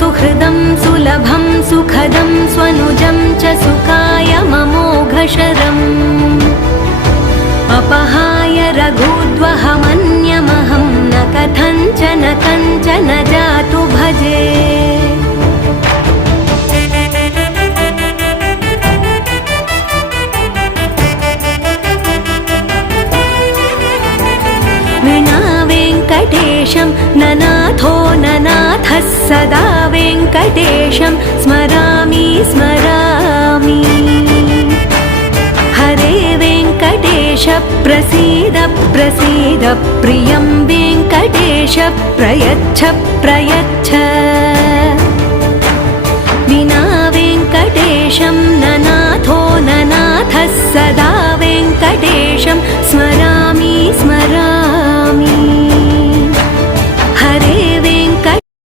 सुहृदं सुलभं सुखदं स्वनुजं च सुखाय ममोघशरम् अपहाय रघुद्वहमन्यमहं न कथञ्चन कञ्चन जातु भजे। विना वेङ्कटेशं ननाथो ननाथः सदा वेङ्कटेशं स्मरामि स्मरामि। हरे वेङ्कटेश प्रसीद प्रसीद प्रियं वेङ्कटेश प्रयच्छ प्रयच्छ।